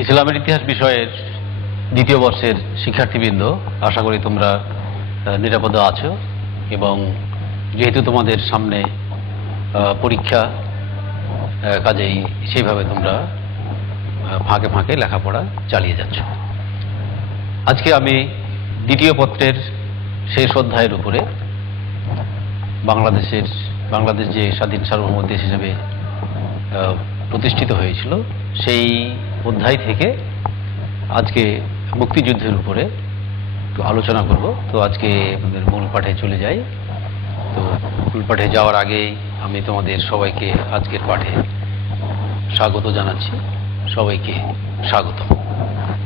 ইসলামের ইতিহাস বিষয়ের দ্বিতীয় বর্ষের শিক্ষার্থীবৃন্দ, আশা করি তোমরা নিরাপদে আছো এবং যেহেতু তোমাদের সামনে পরীক্ষা, কাজেই সেইভাবে তোমরা ফাঁকে ফাঁকে লেখাপড়া চালিয়ে যাচ্ছ। আজকে আমি দ্বিতীয় পত্রের শেষ অধ্যায়ের উপরে বাংলাদেশ যে স্বাধীন সার্বভৌম দেশ হিসেবে প্রতিষ্ঠিত হয়েছিল সেই অধ্যায় থেকে আজকে মুক্তিযুদ্ধের উপরে একটু আলোচনা করব। তো আজকে আমাদের মূল পাঠে চলে যাই। তো মূল পাঠে যাওয়ার আগেই আমি তোমাদের সবাইকে আজকের পাঠে স্বাগত জানাচ্ছি। সবাইকে স্বাগত।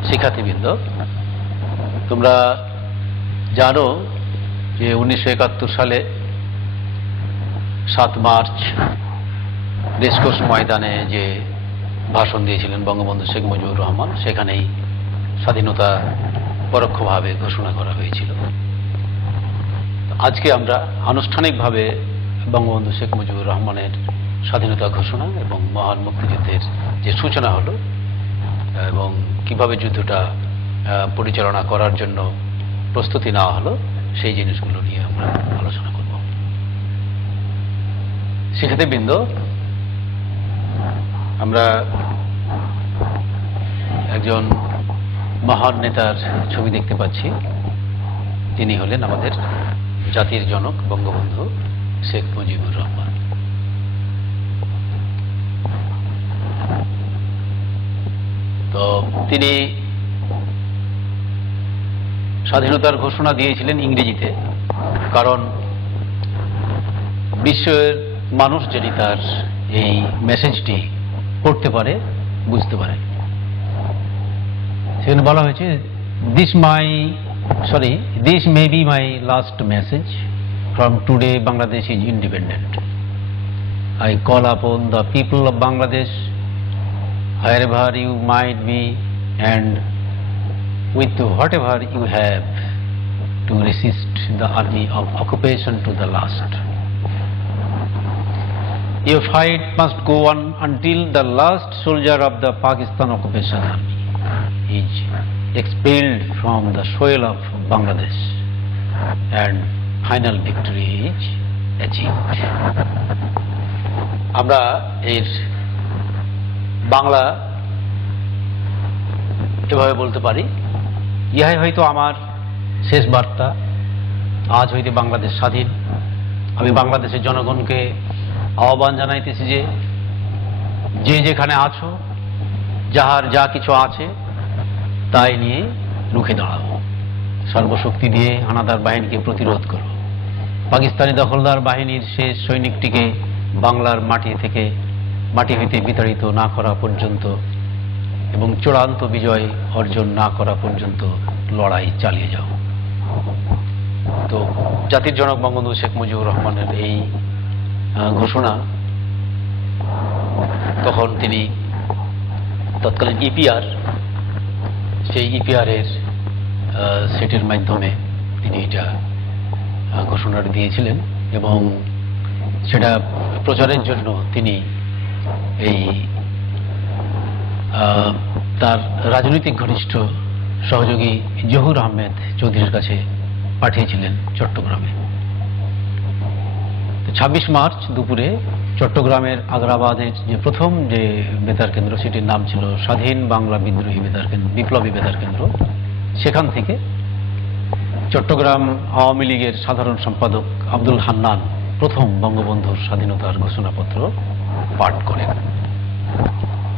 শিক্ষার্থীবৃন্দ, তোমরা জানো যে 1971 সালে 7 মার্চ রেসকোর্স ময়দানে যে ভাষণ দিয়েছিলেন বঙ্গবন্ধু শেখ মুজিবুর রহমান, সেখানেই স্বাধীনতা পরোক্ষভাবে ঘোষণা করা হয়েছিল। আজকে আমরা আনুষ্ঠানিকভাবে বঙ্গবন্ধু শেখ মুজিবুর রহমানের স্বাধীনতা ঘোষণা এবং মহান মুক্তিযুদ্ধের যে সূচনা হলো এবং কিভাবে যুদ্ধটা পরিচালনা করার জন্য প্রস্তুতি নেওয়া হলো, সেই জিনিসগুলো নিয়ে আমরা আলোচনা করব। শিক্ষার্থীবৃন্দ, আমরা একজন মহান নেতার ছবি দেখতে পাচ্ছি। তিনি হলেন আমাদের জাতির জনক বঙ্গবন্ধু শেখ মুজিবুর রহমান। তো তিনি স্বাধীনতার ঘোষণা দিয়েছিলেন ইংরেজিতে, কারণ বিশ্বের মানুষ যদি তার এই মেসেজটি পড়তে পারে, বুঝতে পারে। সেখানে বলা হয়েছে, this may be my last message from today Bangladesh is independent. I call upon the people of Bangladesh, wherever you might be and with whatever you have, to resist the army of occupation to the last. Your fight must go on until the last soldier of the Pakistan occupation army is expelled from the soil of Bangladesh and final victory is achieved. আমরা এর বাংলা এভাবে বলতে পারি, ইহাই হয়তো আমার শেষ বার্তা। আজ হইতে বাংলাদেশ স্বাধীন। আমি বাংলাদেশের জনগণকে আহ্বান জানাইতেছি যে যেখানে আছো, যাহার যা কিছু আছে তাই নিয়ে রুখে দাঁড়াবো। সর্বশক্তি দিয়ে হানাদার বাহিনীকে প্রতিরোধ করো। পাকিস্তানি দখলদার বাহিনীর শেষ সৈনিকটিকে বাংলার মাটি হইতে বিতাড়িত না করা পর্যন্ত এবং চূড়ান্ত বিজয় অর্জন না করা পর্যন্ত লড়াই চালিয়ে যাও। তো জাতির জনক বঙ্গবন্ধু শেখ মুজিবুর রহমানের এই ঘোষণা, তখন তিনি তৎকালীন ইপিআর, সেই ইপিআরের সেটের মাধ্যমে তিনি এটা ঘোষণাটা দিয়েছিলেন এবং সেটা প্রচারের জন্য তিনি এই তার রাজনৈতিক ঘনিষ্ঠ সহযোগী জহুর আহমেদ চৌধুরীর কাছে পাঠিয়েছিলেন চট্টগ্রামে। 26 মার্চ দুপুরে চট্টগ্রামের আগ্রাবাদের যে প্রথম যে বেতার কেন্দ্র, সেটির নাম ছিল স্বাধীন বাংলা বিপ্লবী বেতার কেন্দ্র, সেখান থেকে চট্টগ্রাম আওয়ামী লীগের সাধারণ সম্পাদক আব্দুল হান্নান প্রথম বঙ্গবন্ধুর স্বাধীনতার ঘোষণাপত্র পাঠ করেন।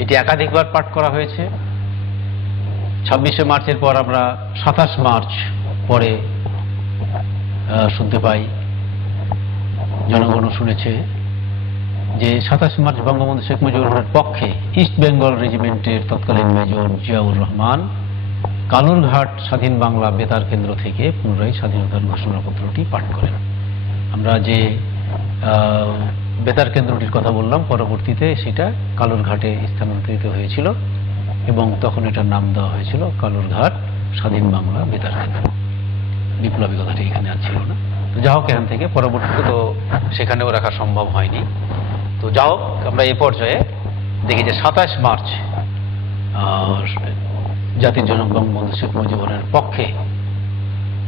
এটি একাধিকবার পাঠ করা হয়েছে। 26শে মার্চের পর আমরা 27 মার্চ পরে শুনতে পাই, জনগণও শুনেছে যে 27 মার্চ বঙ্গবন্ধু শেখ মুজিবুর রহমানের পক্ষে ইস্ট বেঙ্গল রেজিমেন্টের তৎকালীন মেজর জিয়াউর রহমান কালুরঘাট স্বাধীন বাংলা বেতার কেন্দ্র থেকে পুনরায় স্বাধীনতার ঘোষণাপত্রটি পাঠ করেন। আমরা যে বেতার কেন্দ্রটির কথা বললাম, পরবর্তীতে সেটা কালুরঘাটে স্থানান্তরিত হয়েছিল এবং তখন এটার নাম দেওয়া হয়েছিল কালুরঘাট স্বাধীন বাংলা বেতার কেন্দ্র। বিপ্লবী কথাটি এখানে আর ছিল না। তো যা হোক, এখান থেকে পরবর্তীতে তো সেখানেও রাখা সম্ভব হয়নি। তো যা হোক, আমরা এই পর্যায়ে দেখি যে 27 মার্চ জাতির জনক বঙ্গবন্ধু শেখ মুজিবুরের পক্ষে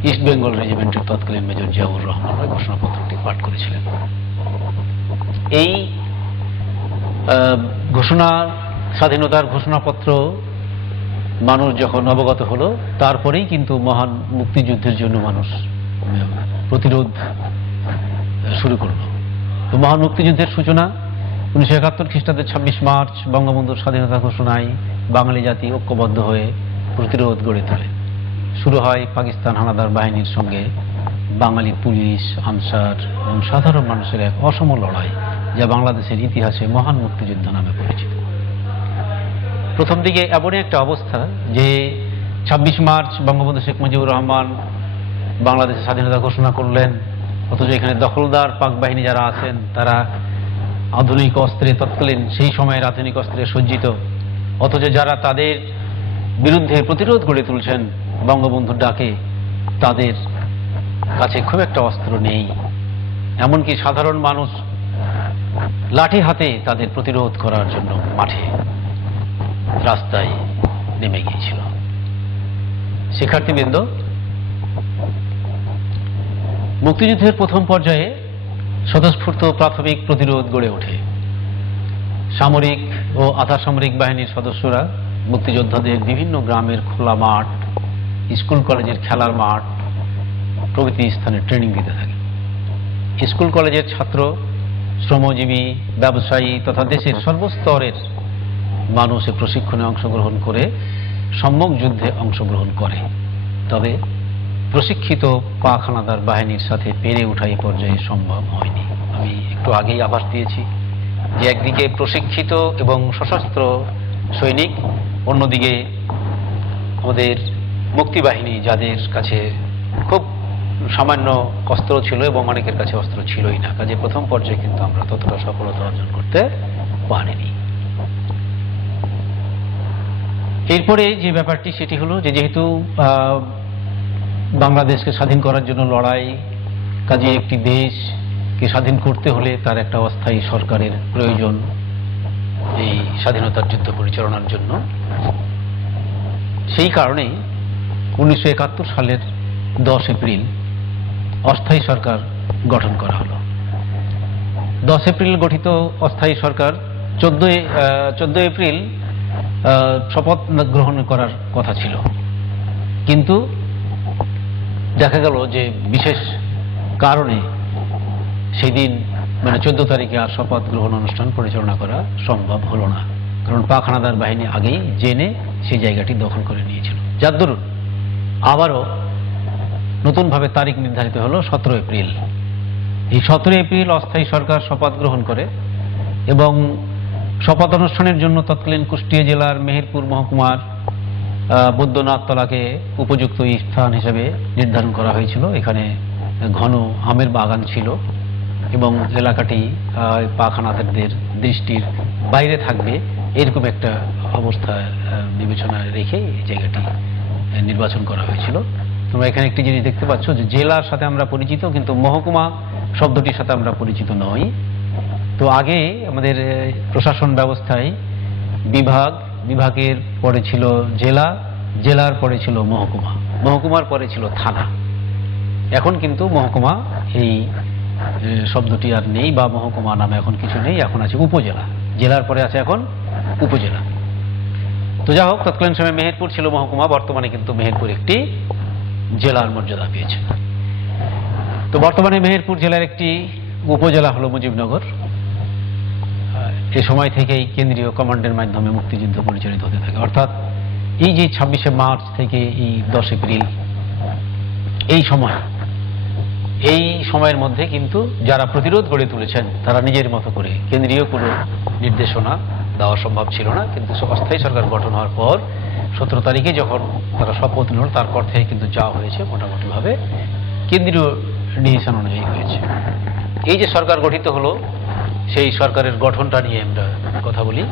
ইস্ট বেঙ্গল রেজিমেন্টের তৎকালীন মেজর জিয়াউর রহমান ঘোষণাপত্রটি পাঠ করেছিলেন। এই স্বাধীনতার ঘোষণাপত্র মানুষ যখন অবগত হলো, তারপরেই কিন্তু মহান মুক্তিযুদ্ধের জন্য মানুষ প্রতিরোধ শুরু করলো। তো মহান মুক্তিযুদ্ধের সূচনা 1971 খ্রিস্টাব্দের 26 মার্চ বঙ্গবন্ধুর স্বাধীনতা ঘোষণায় বাঙালি জাতি ঐক্যবদ্ধ হয়ে প্রতিরোধ গড়ে তোলে। শুরু হয় পাকিস্তান হানাদার বাহিনীর সঙ্গে বাঙালি পুলিশ, আনসার এবং সাধারণ মানুষের এক অসম লড়াই, যা বাংলাদেশের ইতিহাসে মহান মুক্তিযুদ্ধ নামে পরিচিত। প্রথম দিকে এমনই একটা অবস্থা যে 26 মার্চ বঙ্গবন্ধু শেখ মুজিবুর রহমান বাংলাদেশের স্বাধীনতা ঘোষণা করলেন, অথচ এখানে দখলদার পাক বাহিনী যারা আছেন তারা আধুনিক অস্ত্রে, তৎকালীন সেই সময়ের আধুনিক অস্ত্রে সজ্জিত, অথচ যারা তাদের বিরুদ্ধে প্রতিরোধ গড়ে তুলছেন বঙ্গবন্ধুর ডাকে, তাদের কাছে খুব একটা অস্ত্র নেই। এমনকি সাধারণ মানুষ লাঠি হাতে তাদের প্রতিরোধ করার জন্য মাঠে রাস্তায় নেমে গিয়েছিল। শিক্ষার্থীবৃন্দ, মুক্তিযুদ্ধের প্রথম পর্যায়ে স্বতঃস্ফূর্ত প্রাথমিক প্রতিরোধ গড়ে ওঠে। সামরিক ও আধা সামরিক বাহিনীর সদস্যরা মুক্তিযোদ্ধাদের বিভিন্ন গ্রামের খোলা মাঠ, স্কুল কলেজের খেলার মাঠ প্রভৃতি স্থানে ট্রেনিং দিতে থাকে। স্কুল কলেজের ছাত্র, শ্রমজীবী, ব্যবসায়ী তথা দেশের সর্বস্তরের মানুষ এ প্রশিক্ষণে অংশগ্রহণ করে সম্মুখ যুদ্ধে অংশগ্রহণ করে। তবে প্রশিক্ষিত পাক হানাদার বাহিনীর সাথে পেরে ওঠা এই পর্যায়ে সম্ভব হয়নি। আমি একটু আগেই আভাস দিয়েছি যে একদিকে প্রশিক্ষিত এবং সশস্ত্র সৈনিক, অন্যদিকে আমাদের মুক্তিবাহিনী যাদের কাছে খুব সামান্য অস্ত্র ছিল এবং অনেকের কাছে অস্ত্র ছিলই না। কাজে প্রথম পর্যায়ে কিন্তু আমরা ততটা সফলতা অর্জন করতে পারিনি। এরপরে যে ব্যাপারটি সেটি হলো যে যেহেতু বাংলাদেশকে স্বাধীন করার জন্য লড়াই, কাজে একটি দেশকে স্বাধীন করতে হলে তার একটা অস্থায়ী সরকারের প্রয়োজন এই স্বাধীনতার যুদ্ধ পরিচালনার জন্য। সেই কারণেই 1971 সালের 10 এপ্রিল অস্থায়ী সরকার গঠন করা হলো। 10 এপ্রিল গঠিত অস্থায়ী সরকার 14 এপ্রিল শপথ গ্রহণ করার কথা ছিল, কিন্তু দেখা গেল যে বিশেষ কারণে সেই দিন মানে 14 তারিখে আর শপথ গ্রহণ অনুষ্ঠান পরিচালনা করা সম্ভব হলো না, কারণ পাক হানাদার বাহিনী আগেই জেনে সেই জায়গাটি দখল করে নিয়েছিল। যার দরুন আবারও নতুনভাবে তারিখ নির্ধারিত হলো 17 এপ্রিল। এই 17 এপ্রিল অস্থায়ী সরকার শপথ গ্রহণ করে এবং শপথ অনুষ্ঠানের জন্য তৎকালীন কুষ্টিয়া জেলার মেহেরপুর মহকুমার বৈদ্যনাথতলাকে উপযুক্ত স্থান হিসেবে নির্ধারণ করা হয়েছিল। এখানে ঘন আমের বাগান ছিল এবং এলাকাটি পাক হানাদারদের দৃষ্টির বাইরে থাকবে, এরকম একটা অবস্থা বিবেচনায় রেখে এই জায়গাটি নির্বাচন করা হয়েছিল। তোমরা এখানে একটি জিনিস দেখতে পাচ্ছ যে জেলার সাথে আমরা পরিচিত, কিন্তু মহকুমা শব্দটির সাথে আমরা পরিচিত নই। তো আগে আমাদের প্রশাসন ব্যবস্থায় বিভাগের পরে ছিল জেলা, জেলার পরে ছিল মহকুমা, মহকুমার পরে ছিল থানা। এখন কিন্তু মহকুমা এই শব্দটি আর নেই, বা মহকুমা নামে এখন কিছু নেই, এখন আছে উপজেলা। জেলার পরে আছে এখন উপজেলা। তো যা হোক, তৎকালীন সময় মেহেরপুর ছিল মহকুমা, বর্তমানে কিন্তু মেহেরপুর একটি জেলার মর্যাদা পেয়েছে। তো বর্তমানে মেহেরপুর জেলার একটি উপজেলা হলো মুজিবনগর। এ সময় থেকেই কেন্দ্রীয় কমান্ডের মাধ্যমে মুক্তিযুদ্ধ পরিচালিত হতে থাকে। অর্থাৎ এই যে 26শে মার্চ থেকে এই 10 এপ্রিল এই সময়ের মধ্যে কিন্তু যারা প্রতিরোধ গড়ে তুলেছেন তারা নিজের মতো করে, কেন্দ্রীয় কোনো নির্দেশনা দেওয়া সম্ভব ছিল না। কিন্তু অস্থায়ী সরকার গঠন হওয়ার পর 17 তারিখে যখন তারা শপথ নিল, তারপর থেকে কিন্তু যা হয়েছে মোটামুটিভাবে কেন্দ্রীয় ডিসিশন অনুযায়ী হয়েছে। এই যে সরকার গঠিত হলো, সেই সরকারের গঠনটা নিয়ে আমরা কথা বলি।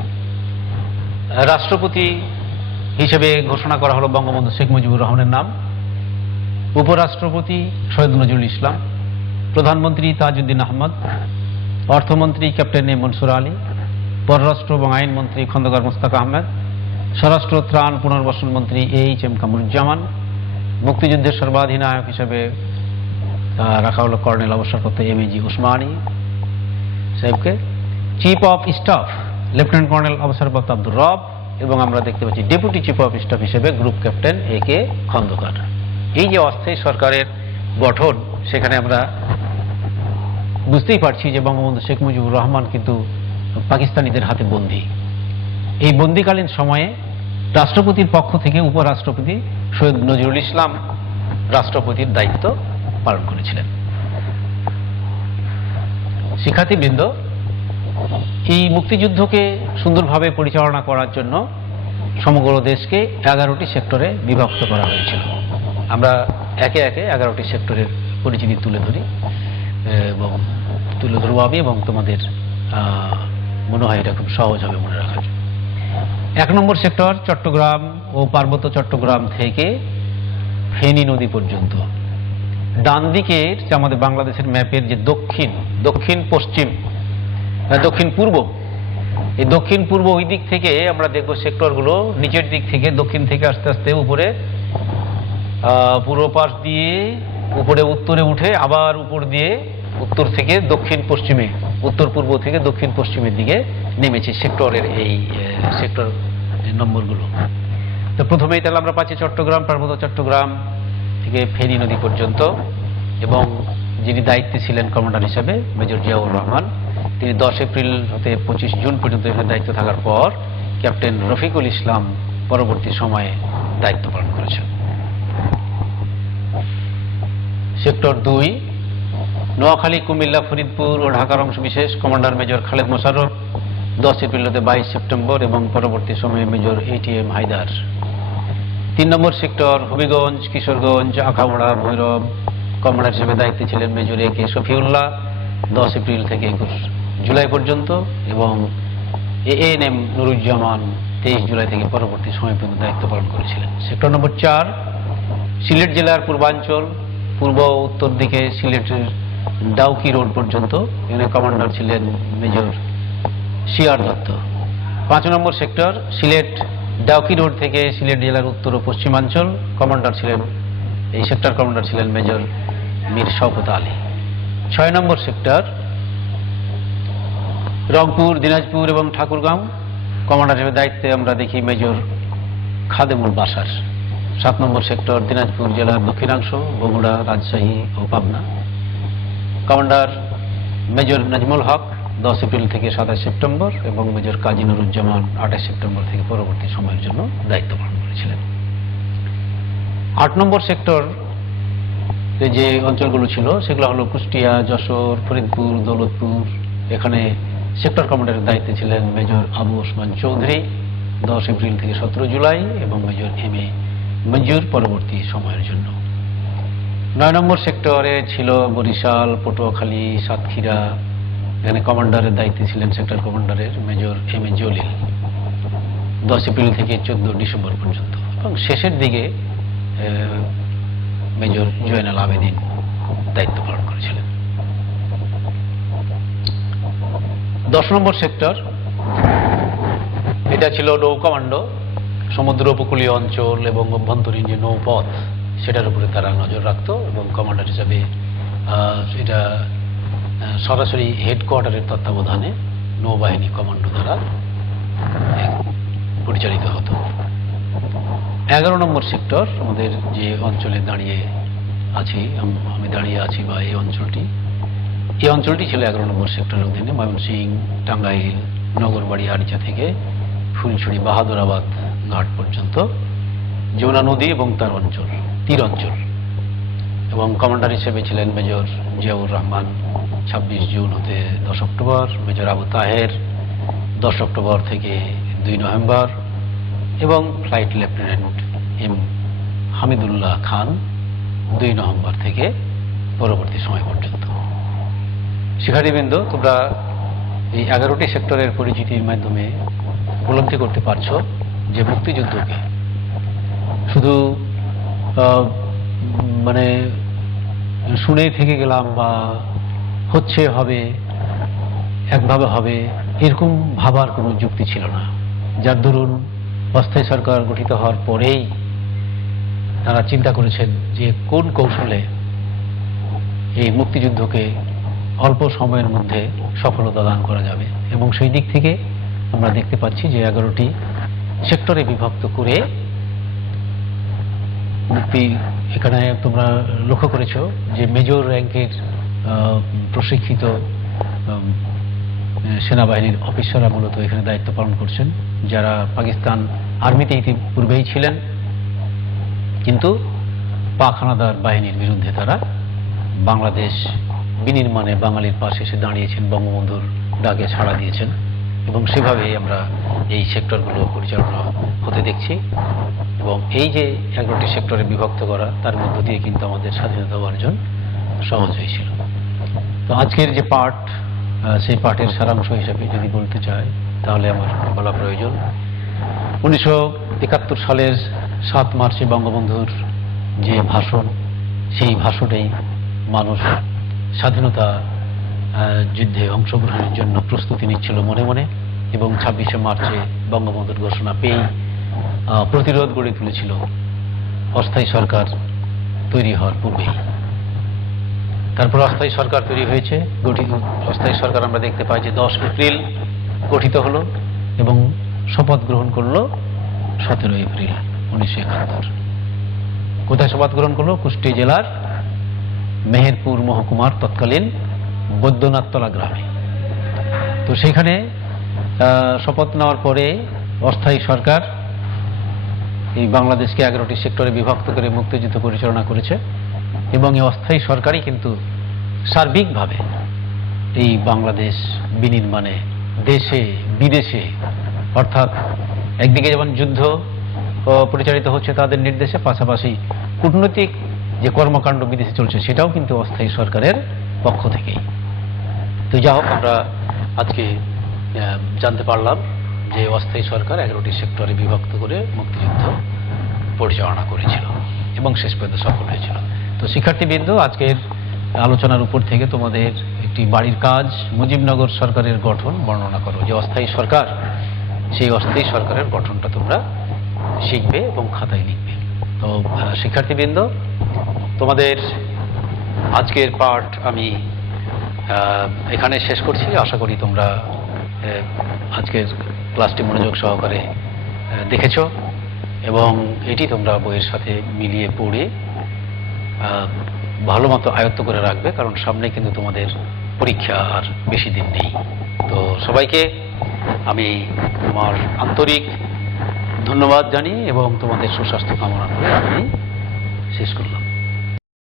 রাষ্ট্রপতি হিসেবে ঘোষণা করা হলো বঙ্গবন্ধু শেখ মুজিবুর রহমানের নাম, উপরাষ্ট্রপতি সৈয়দ নজরুল ইসলাম, প্রধানমন্ত্রী তাজউদ্দিন আহমদ, অর্থমন্ত্রী ক্যাপ্টেন এ মনসুর আলী, পররাষ্ট্র এবং আইনমন্ত্রী খন্দকার মোস্তাক আহমেদ, স্বরাষ্ট্র ত্রাণ পুনর্বাসন মন্ত্রী এইচ.এম. কামরুজ্জামান, মুক্তিযুদ্ধের সর্বাধিনায়ক হিসেবে রাখা হলো কর্নেল অবসরপ্রাপ্ত এম.এ.জি. ওসমানী সাহেবকে, chief of staff lieutenant colonel অবসরপ্রাপ্ত আব্দুর রব, এবং আমরা দেখতে পাচ্ছি ডেপুটি চিফ অফ স্টাফ হিসেবে গ্রুপ ক্যাপ্টেন এ.কে. খন্দকার। এই যে অস্থায়ী সরকারের গঠন, সেখানে আমরা বুঝতেই পারছি যে বঙ্গবন্ধু শেখ মুজিবুর রহমান কিন্তু পাকিস্তানিদের হাতে বন্দী। এই বন্দীকালীন সময়ে রাষ্ট্রপতির পক্ষ থেকে উপরাষ্ট্রপতি সৈয়দ নজরুল ইসলাম রাষ্ট্রপতির দায়িত্ব পালন করেছিলেন। শিক্ষার্থীবৃন্দ, এই মুক্তিযুদ্ধকে সুন্দরভাবে পরিচালনা করার জন্য সমগ্র দেশকে 11টি সেক্টরে বিভক্ত করা হয়েছিল। আমরা একে একে 11টি সেক্টরের পরিচিতি তুলে ধরি এবং তুলে ধরবো আমি, এবং তোমাদের মনে হয় এটা খুব সহজ হবে মনে রাখার। 1 নম্বর সেক্টর চট্টগ্রাম ও পার্বত্য চট্টগ্রাম থেকে ফেনী নদী পর্যন্ত। ডান দিকের যে আমাদের বাংলাদেশের ম্যাপের যে দক্ষিণ পশ্চিম দক্ষিণ পূর্ব, এই দক্ষিণ পূর্ব ওই দিক থেকে আমরা দেখব সেক্টরগুলো নিচের দিক থেকে দক্ষিণ থেকে আস্তে আস্তে উপরে পূর্ব পাশ দিয়ে উপরে উত্তরে উঠে আবার উপর দিয়ে উত্তর থেকে দক্ষিণ পশ্চিমে, উত্তর পূর্ব থেকে দক্ষিণ পশ্চিমের দিকে নেমেছে সেক্টরের এই সেক্টর নম্বরগুলো। তো প্রথমেই তাহলে আমরা পাচ্ছি চট্টগ্রাম, পার্বত্য চট্টগ্রাম থেকে ফেনী নদী পর্যন্ত, এবং যিনি দায়িত্বে ছিলেন কমান্ডার হিসেবে মেজর জিয়াউর রহমান, তিনি 10 এপ্রিল হতে 25 জুন পর্যন্ত এখানে দায়িত্ব থাকার পর ক্যাপ্টেন রফিকুল ইসলাম পরবর্তী সময়ে দায়িত্ব পালন করেছেন। সেক্টর 2 নোয়াখালী, কুমিল্লা, ফরিদপুর ও ঢাকার অংশ বিশেষ, commander major Khaled Mosharraf 10 April হতে 22 সেপ্টেম্বর, এবং পরবর্তী সময়ে মেজর এ.টি.এম. হায়দার। 3 নম্বর সেক্টর হবিগঞ্জ, কিশোরগঞ্জ, আখাউড়া, ভৈরব, কমান্ডার হিসেবে দায়িত্বে ছিলেন মেজর এ.কে. শফিউল্লাহ 10 এপ্রিল থেকে 21 জুলাই পর্যন্ত, এবং এ.এন.এম. নুরুজ্জামান 23 জুলাই থেকে পরবর্তী সময় পর্যন্ত দায়িত্ব পালন করেছিলেন। সেক্টর নম্বর 4 সিলেট জেলার পূর্বাঞ্চল, পূর্ব উত্তর দিকে সিলেটের ডাউকি রোড পর্যন্ত, এখানে কমান্ডার ছিলেন মেজর সিআর দত্ত। 5 নম্বর সেক্টর সিলেট ডাউকি রোড থেকে সিলেট জেলার উত্তর ও পশ্চিমাঞ্চল, কমান্ডার ছিলেন, এই সেক্টর কমান্ডার ছিলেন মেজর মীর শওকত আলী। 6 নম্বর সেক্টর রংপুর, দিনাজপুর এবং ঠাকুরগাঁও, কমান্ডার হিসেবে দায়িত্বে আমরা দেখি মেজর খাদেমুল বাশার। 7 নম্বর সেক্টর দিনাজপুর জেলার দক্ষিণাংশ, বগুড়া, রাজশাহী ও পাবনা, কমান্ডার মেজর নাজমুল হক 10 এপ্রিল থেকে 27 সেপ্টেম্বর, এবং মেজর কাজী নুরুজ্জামান 28 সেপ্টেম্বর থেকে পরবর্তী সময়ের জন্য দায়িত্ব পালন করেছিলেন। 8 নম্বর সেক্টর যে অঞ্চলগুলো ছিল সেগুলো হলো কুষ্টিয়া, যশোর, ফরিদপুর, দৌলতপুর। এখানে সেক্টর কমান্ডারের দায়িত্বে ছিলেন মেজর আবু ওসমান চৌধুরী 10 এপ্রিল থেকে 17 জুলাই, এবং মেজর এম.এ. মঞ্জুর পরবর্তী সময়ের জন্য। 9 নম্বর সেক্টরে ছিল বরিশাল, পটুয়াখালী, সাতক্ষীরা, এখানে কমান্ডারের দায়িত্বে ছিলেন সেক্টর কমান্ডারের মেজর এম.এ. জলিল 10 এপ্রিল থেকে 14 ডিসেম্বর পর্যন্ত, এবং শেষের দিকে মেজর জয়নাল আবেদিন দায়িত্ব পালন করেছিলেন। 10 নম্বর সেক্টর, এটা ছিল নৌ কমান্ডো, সমুদ্র উপকূলীয় অঞ্চল এবং অভ্যন্তরীণ যে নৌপথ সেটার উপরে তারা নজর রাখত, এবং কমান্ডার হিসাবে এটা সরাসরি হেডকোয়ার্টারের তত্ত্বাবধানে নৌবাহিনী কমান্ডো দ্বারা পরিচালিত হতো। 11 নম্বর সেক্টর আমাদের যে অঞ্চলে দাঁড়িয়ে আছি, আমি দাঁড়িয়ে আছি, বা এই অঞ্চলটি ছিল 11 নম্বর সেক্টরের অধীনে। ময়মনসিংহ, টাঙ্গাইল, নগরবাড়ি, আরিচা থেকে ফুলছড়ি, বাহাদুরাবাদ ঘাট পর্যন্ত, যমুনা নদী এবং তার অঞ্চল, তীর অঞ্চল, এবং কমান্ডার হিসেবে ছিলেন মেজর জিয়াউর রহমান 26 জুন হতে 10 October, major Abu Taher 10 October থেকে 2 নভেম্বর, এবং ফ্লাইট লেফটেন্যান্ট এম হামিদুল্লাহ খান 2 নভেম্বর থেকে পরবর্তী সময় পর্যন্ত। শিক্ষার্থীবৃন্দ, তোমরা এই 11টি সেক্টরের পরিচিতির মাধ্যমে উপলব্ধি করতে পারছো যে মুক্তিযুদ্ধকে শুধু মানে শুনেই থেকে গেলাম বা হচ্ছে হবে, একভাবে হবে, এরকম ভাবার কোনো যুক্তি ছিল না, যার দরুন অস্থায়ী সরকার গঠিত হওয়ার পরেই তারা চিন্তা করেছেন যে কোন কৌশলে এই মুক্তিযুদ্ধকে অল্প সময়ের মধ্যে সফলতা দান করা যাবে, এবং সেই দিক থেকে আমরা দেখতে পাচ্ছি যে 11টি সেক্টরে বিভক্ত করে মুক্তি, এখানে তোমরা লক্ষ্য করেছো যে মেজর র্যাঙ্কের প্রশিক্ষিত সেনাবাহিনীর অফিসাররা মূলত এখানে দায়িত্ব পালন করছেন, যারা পাকিস্তান আর্মিতে ইতিপূর্বেই ছিলেন, কিন্তু পাক হানাদার বাহিনীর বিরুদ্ধে তারা বাংলাদেশ বিনির্মাণে বাঙালির পাশে এসে দাঁড়িয়েছেন, বঙ্গবন্ধুর ডাকে সাড়া দিয়েছেন, এবং সেভাবেই আমরা এই সেক্টরগুলো পরিচালনা হতে দেখছি। এবং এই যে 11টি সেক্টরে বিভক্ত করা, তার মধ্য দিয়ে কিন্তু আমাদের স্বাধীনতা অর্জন সহজ হয়েছিল। তো আজকের যে পাঠ, সেই পাঠের সারাংশ হিসাবে যদি বলতে চাই তাহলে আমার বলা প্রয়োজন, 1971 সালের 7 মার্চে বঙ্গবন্ধুর যে ভাষণ, সেই ভাষণেই মানুষ স্বাধীনতা যুদ্ধে অংশগ্রহণের জন্য প্রস্তুতি নিচ্ছিল মনে মনে, এবং 26শে মার্চে বঙ্গবন্ধুর ঘোষণা পেয়েই প্রতিরোধ গড়ে তুলেছিল অস্থায়ী সরকার তৈরি হওয়ার পূর্বেই। তারপর অস্থায়ী সরকার তৈরি হয়েছে, অস্থায়ী সরকার আমরা দেখতে পাই যে 10 এপ্রিল গঠিত হলো এবং শপথ গ্রহণ করলো 17 এপ্রিল 1971। কোথায় শপথ গ্রহণ করলো? কুষ্টি জেলার মেহেরপুর মহকুমার তৎকালীন বৈদ্যনাথতলা গ্রামে। তো সেখানে শপথ নেওয়ার পরে অস্থায়ী সরকার এই বাংলাদেশকে 11টি সেক্টরে বিভক্ত করে মুক্তিযুদ্ধ পরিচালনা করেছে, এবং এই অস্থায়ী সরকারই কিন্তু সার্বিকভাবে এই বাংলাদেশ বিনির্মাণে দেশে বিদেশে, অর্থাৎ একদিকে যেমন যুদ্ধ পরিচালিত হচ্ছে তাদের নির্দেশে, পাশাপাশি কূটনৈতিক যে কর্মকাণ্ড বিদেশে চলছে সেটাও কিন্তু অস্থায়ী সরকারের পক্ষ থেকেই। তো যা হোক, আমরা আজকে জানতে পারলাম যে অস্থায়ী সরকার 11টি সেক্টরে বিভক্ত করে মুক্তিযুদ্ধ পরিচালনা করেছিল এবং শেষ পর্যন্ত সফল হয়েছিল। তো শিক্ষার্থীবৃন্দ, আজকের আলোচনার উপর থেকে তোমাদের একটি বাড়ির কাজ, মুজিবনগর সরকারের গঠন বর্ণনা করো। যে অস্থায়ী সরকার, সেই অস্থায়ী সরকারের গঠনটা তোমরা শিখবে এবং খাতায় লিখবে। তো শিক্ষার্থীবৃন্দ, তোমাদের আজকের পাঠ আমি এখানে শেষ করছি। আশা করি তোমরা আজকের ক্লাসটি মনোযোগ সহকারে দেখেছ এবং এটি তোমরা বইয়ের সাথে মিলিয়ে পড়ে ভালো মতো আয়ত্ত করে রাখবে, কারণ সামনে কিন্তু তোমাদের পরীক্ষা আর বেশি দিন নেই। তো সবাইকে আমি আমার আন্তরিক ধন্যবাদ জানিয়ে এবং তোমাদের সুস্বাস্থ্য কামনা করে আমি শেষ করলাম।